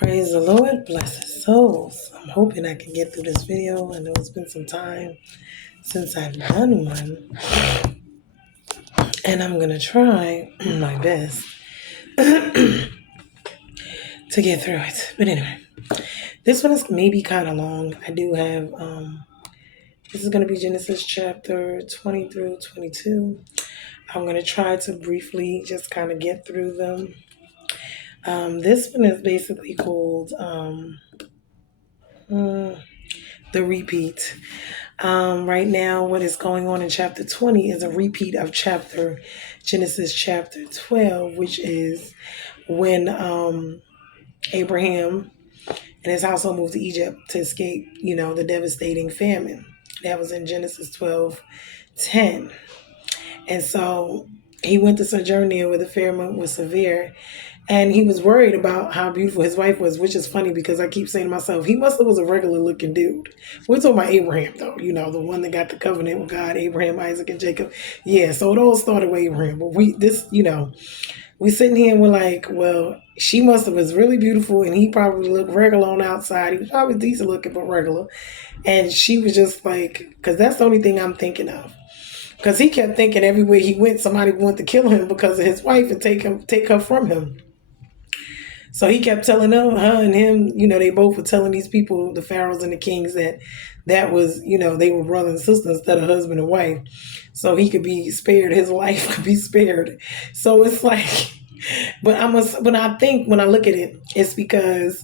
Praise the Lord, bless his souls. I'm hoping I can get through this video. I know it's been some time since I've done one, and I'm going to try my best to get through it. But anyway, this one is maybe kind of long. I do have, this is going to be Genesis chapter 20 through 22. I'm going to try to briefly just kind of get through them. This one is basically called The Repeat. Right now, what is going on in chapter 20 is a repeat of Genesis chapter 12, which is when Abraham and his household moved to Egypt to escape, the devastating famine. That was in Genesis 12:10. And so he went to sojourn there where the famine was severe. And he was worried about how beautiful his wife was, which is funny because I keep saying to myself, he must have was a regular looking dude. We're talking about Abraham, though, the one that got the covenant with God, Abraham, Isaac, and Jacob. Yeah, so it all started with Abraham. But we sitting here and we're like, well, she must have was really beautiful and he probably looked regular on the outside. He was probably decent looking, but regular. And she was just like, because that's the only thing I'm thinking of. Because he kept thinking everywhere he went, somebody wanted to kill him because of his wife and take her from him. So he kept telling her and him, they both were telling these people, the pharaohs and the kings, that was, they were brother and sister instead of husband and wife. So he could be spared, his life could be spared. So it's like, but I think when I look at it, it's because,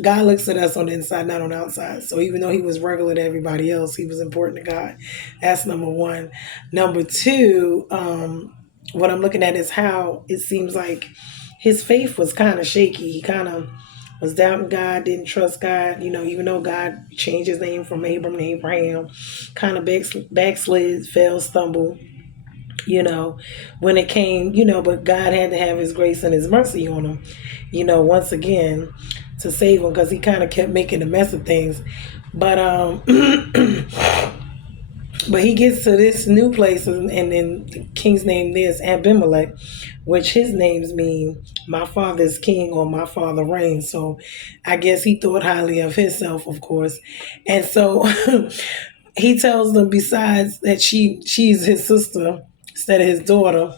God looks at us on the inside, not on the outside. So even though he was regular to everybody else, he was important to God. That's number one. Number two, what I'm looking at is how it seems like his faith was kind of shaky. He kind of was doubting God, didn't trust God, even though God changed his name from Abram to Abraham, kind of backslid, fell, stumbled, when it came, but God had to have his grace and his mercy on him, once again to save him because he kind of kept making a mess of things. But but he gets to this new place, and then the king's name is Abimelech, which his names mean my father is king or my father reigns. So I guess he thought highly of himself, of course. And so he tells them, besides that she's his sister instead of his daughter.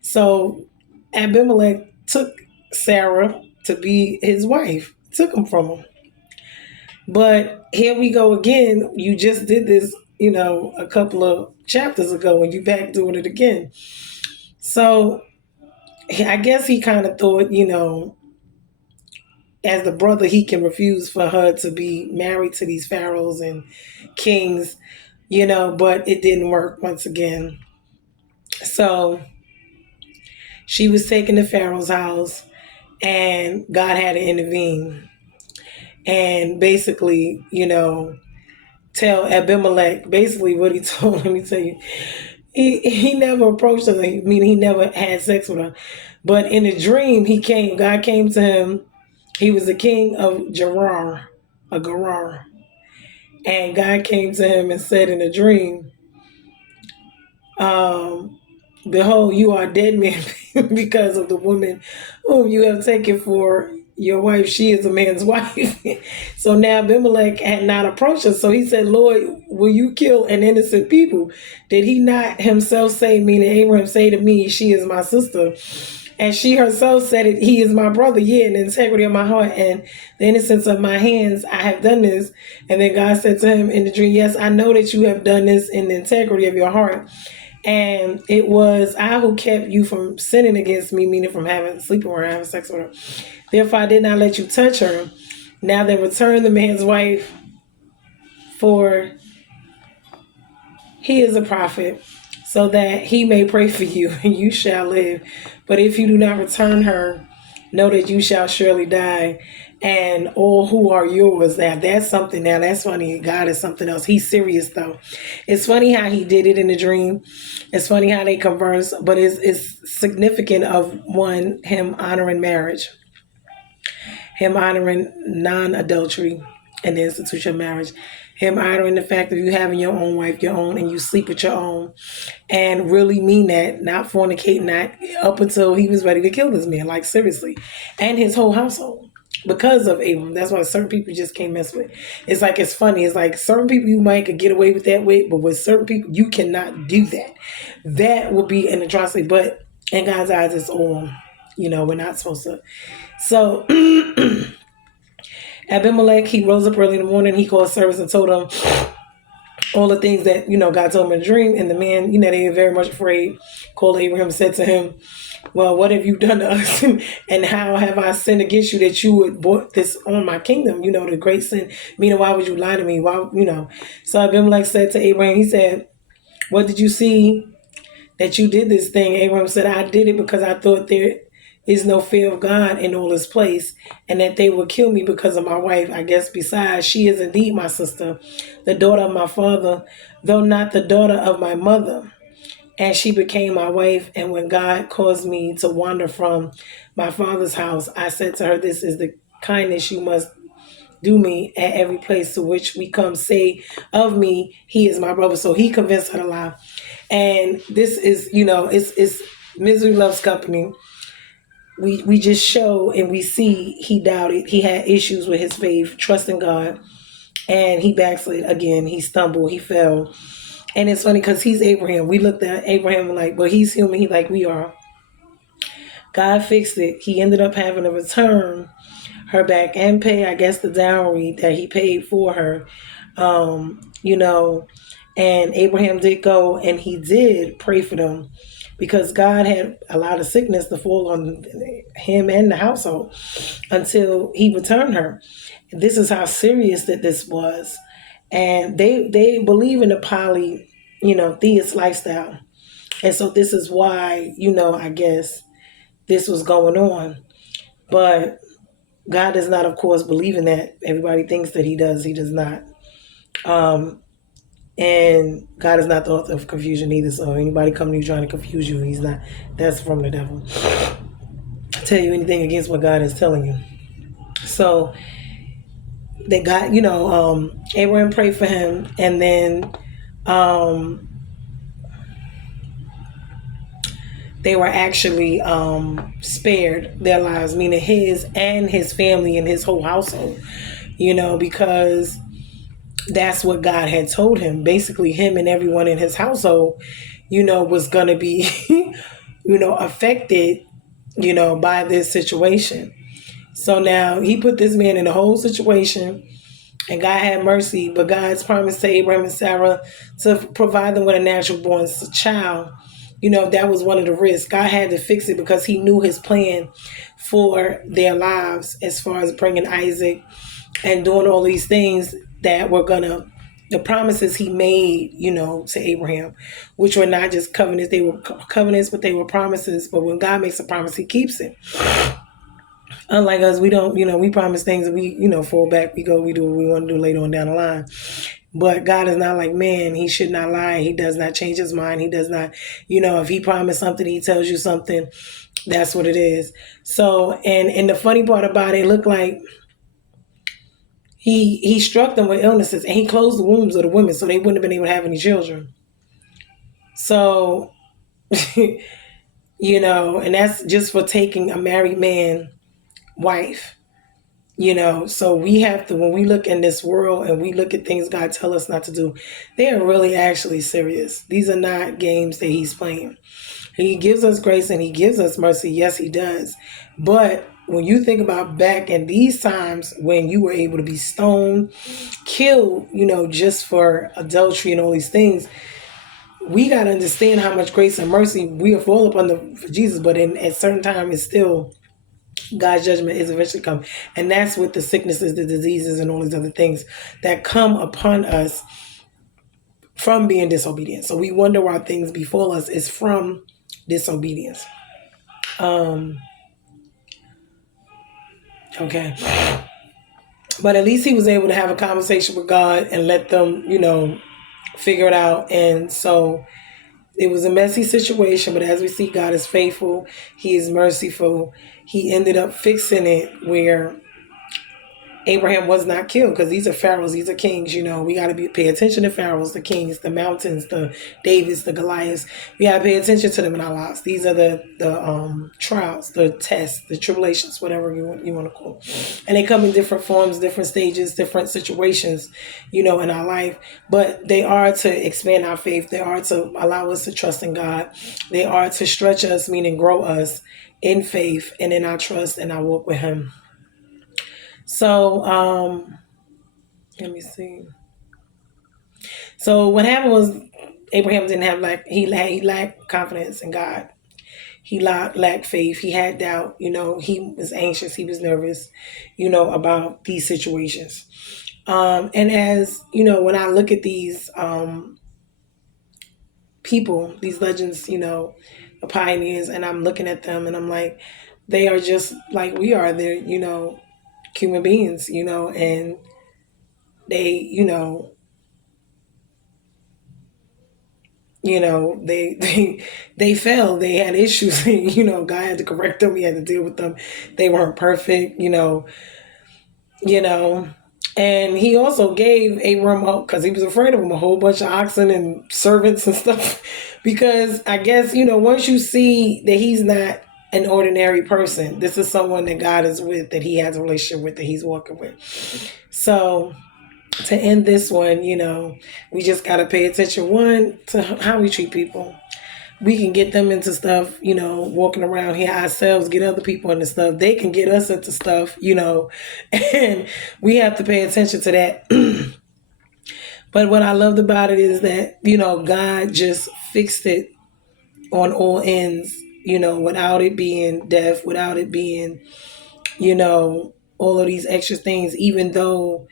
So Abimelech took Sarah to be his wife, took him from him. But here we go again. You just did this, a couple of chapters ago, and you back doing it again. So I guess he kind of thought, as the brother, he can refuse for her to be married to these pharaohs and kings, but it didn't work once again. So she was taken to Pharaoh's house, and God had to intervene and basically, tell Abimelech basically what he told him. Let me tell you, he never approached her. I mean, he never had sex with her. But in a dream, God came to him. He was the king of Gerar. And God came to him and said in a dream, behold, you are a dead man because of the woman whom you have taken for your wife. She is a man's wife. So now Abimelech had not approached us. So he said, Lord, will you kill an innocent people? Did he not himself say, meaning Abraham, say to me, she is my sister? And she herself said it, he is my brother. Yeah, in the integrity of my heart and the innocence of my hands, I have done this. And then God said to him in the dream, yes, I know that you have done this in the integrity of your heart. And it was I who kept you from sinning against me, meaning from sleeping with her, having sex with her. Therefore, I did not let you touch her. Now then return the man's wife, for he is a prophet, so that he may pray for you, and you shall live. But if you do not return her, know that you shall surely die, and all who are yours. Now that's something. Now that's funny. God is something else. He's serious though. It's funny how he did it in the dream. It's funny how they converse, but it's significant of him honoring marriage, him honoring non-adultery and the institution of marriage. him honoring the fact of you having your own wife, your own, and you sleep with your own, and really mean that, not fornicating, not up until he was ready to kill this man, like seriously, and his whole household. Because of Abram. That's why certain people just can't mess with. It's like, it's funny. It's like certain people you might could get away with that with, but with certain people you cannot do that. That would be an atrocity. But in God's eyes, it's all, we're not supposed to. So Abimelech, he rose up early in the morning. He called servants and told them all the things that, God told him in a dream. And the man, they were very much afraid. Called Abraham and said to him, well, what have you done to us? And how have I sinned against you that you would brought this on my kingdom? The great sin. Meaning, why would you lie to me? Why, So Abimelech said to Abraham, he said, what did you see that you did this thing? Abraham said, I did it because I thought there is no fear of God in all this place, and that they will kill me because of my wife. I guess besides, she is indeed my sister, the daughter of my father, though not the daughter of my mother. And she became my wife. And when God caused me to wander from my father's house, I said to her, this is the kindness you must do me at every place to which we come. Say of me, he is my brother. So he convinced her to lie. And this is, it's misery loves company. We just show and we see he doubted. He had issues with his faith, trusting God. And he backslid again. He stumbled. He fell. And it's funny because he's Abraham. We looked at Abraham like, but he's human. He like we are. God fixed it. He ended up having to return her back and pay, I guess, the dowry that he paid for her. And Abraham did go and he did pray for them because God had allowed a sickness to fall on him and the household until he returned her. This is how serious that this was. And they believe in the theist lifestyle. And so this is why, I guess this was going on. But God does not, of course, believe in that. Everybody thinks that he does. He does not. And God is not the author of confusion either. So anybody coming to you trying to confuse you, he's not. That's from the devil. Tell you anything against what God is telling you. So they got, Abraham prayed for him, and then they were actually spared their lives, meaning his and his family and his whole household, because that's what God had told him. Basically, him and everyone in his household, was going to be, affected, by this situation. So now he put this man in a whole situation, and God had mercy. But God's promise to Abraham and Sarah to provide them with a natural born child, that was one of the risks. God had to fix it because he knew his plan for their lives as far as bringing Isaac and doing all these things that were the promises he made, to Abraham, which were not just covenants. They were covenants, but they were promises. But when God makes a promise, he keeps it. Unlike us, we don't, we promise things and we, fall back, we go, we do what we want to do later on down the line. But God is not like man. He should not lie. He does not change his mind. He does not, if he promised something, he tells you something. That's what it is. So, and the funny part about it looked like he struck them with illnesses and he closed the wombs of the women so they wouldn't have been able to have any children. So, and that's just for taking a married man wife. So we have to, when we look in this world and we look at things God tell us not to do, they are really actually serious. These are not games that he's playing. He gives us grace and he gives us mercy. Yes, he does. But when you think about back in these times when you were able to be stoned, killed, just for adultery and all these things, we got to understand how much grace and mercy we are all up under for Jesus. But at certain time, it's still God's judgment is eventually come. And that's with the sicknesses, the diseases, and all these other things that come upon us from being disobedient. So we wonder why things befall us is from disobedience. Okay. But at least he was able to have a conversation with God and let them, figure it out. And so it was a messy situation, but as we see, God is faithful. He is merciful. He ended up fixing it where Abraham was not killed because these are pharaohs, these are kings. We got to pay attention to pharaohs, the kings, the mountains, the Davids, the Goliaths. We got to pay attention to them in our lives. These are the trials, the tests, the tribulations, whatever you want to call, and they come in different forms, different stages, different situations, in our life. But they are to expand our faith. They are to allow us to trust in God. They are to stretch us, meaning grow us in faith and in our trust and our walk with Him. So, let me see. So what happened was Abraham didn't have he lacked confidence in God. He lacked faith. He had doubt. He was anxious. He was nervous. About these situations. And as when I look at these people, these legends, the pioneers, and I'm looking at them, and I'm like, they are just like we are. They're human beings, and they they fell. They had issues. God had to correct them. He had to deal with them. They weren't perfect. You know. And he also gave Abram, because he was afraid of him, a whole bunch of oxen and servants and stuff. Because I guess once you see that he's not an ordinary person, this is someone that God is with, that He has a relationship with, that He's walking with. So to end this one, we just got to pay attention, one, to how we treat people. We can get them into stuff, walking around here ourselves, get other people into stuff. They can get us into stuff, and we have to pay attention to that. But what I loved about it is that, God just fixed it on all ends, without it being death, without it being, all of these extra things, even though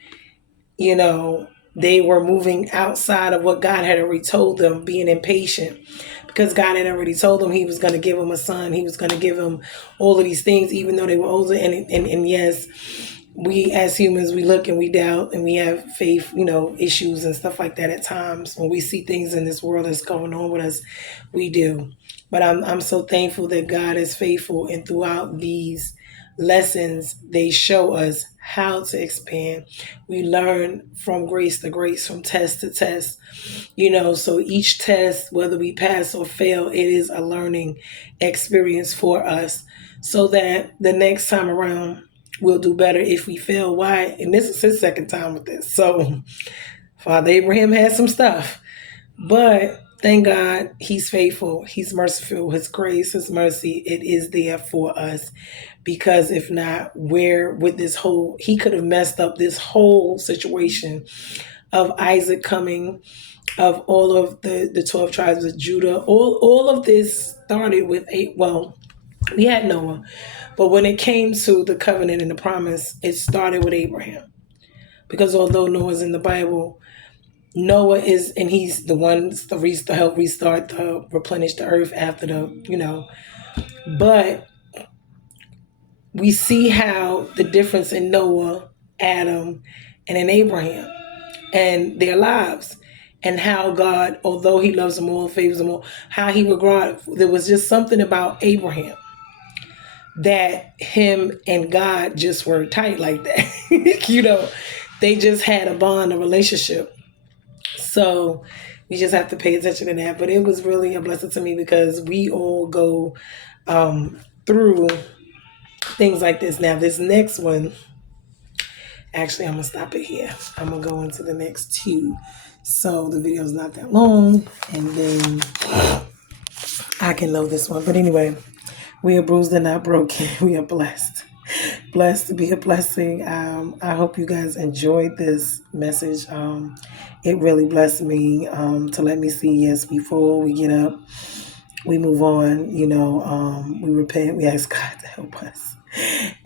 they were moving outside of what God had already told them, being impatient, because God had already told them He was going to give them a son. He was going to give them all of these things, even though they were older. And yes, we as humans, we look and we doubt and we have faith, issues and stuff like that at times. When we see things in this world that's going on with us, we do. But I'm so thankful that God is faithful, and throughout these lessons, they show us how to expand. We learn from grace to grace, from test to test. So each test, whether we pass or fail, it is a learning experience for us, so that the next time around we'll do better. If we fail, why? And this is his second time with this. So Father Abraham had some stuff, but thank God He's faithful. He's merciful. His grace, His mercy, it is there for us. Because if not, where would He could have messed up this whole situation of Isaac coming, of all of the 12 tribes of Judah. All of this started with we had Noah, but when it came to the covenant and the promise, it started with Abraham. Because although Noah's in the Bible, Noah is, and he's the one to help restart, replenish the earth after but we see how the difference in Noah, Adam, and in Abraham and their lives, and how God, although He loves them all, favors them all, how He regarded. There was just something about Abraham that him and God just were tight like that. They just had a bond, a relationship. So we just have to pay attention to that. But it was really a blessing to me, because we all go through things like this. Now, this next one, actually, I'm going to stop it here. I'm going to go into the next two. So the video is not that long, and then I can load this one. But anyway, we are bruised and not broken. We are blessed. Blessed to be a blessing. I hope you guys enjoyed this message. It really blessed me to let me see, yes, before we get up, we move on, we repent, we ask God to help us.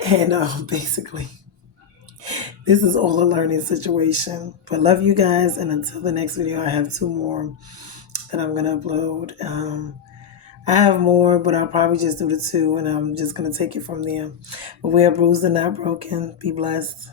And basically, this is all a learning situation. But love you guys, and until the next video, I have 2 more that I'm going to upload. I have more, but I'll probably just do the 2, and I'm just going to take it from there. But we are bruised and not broken. Be blessed.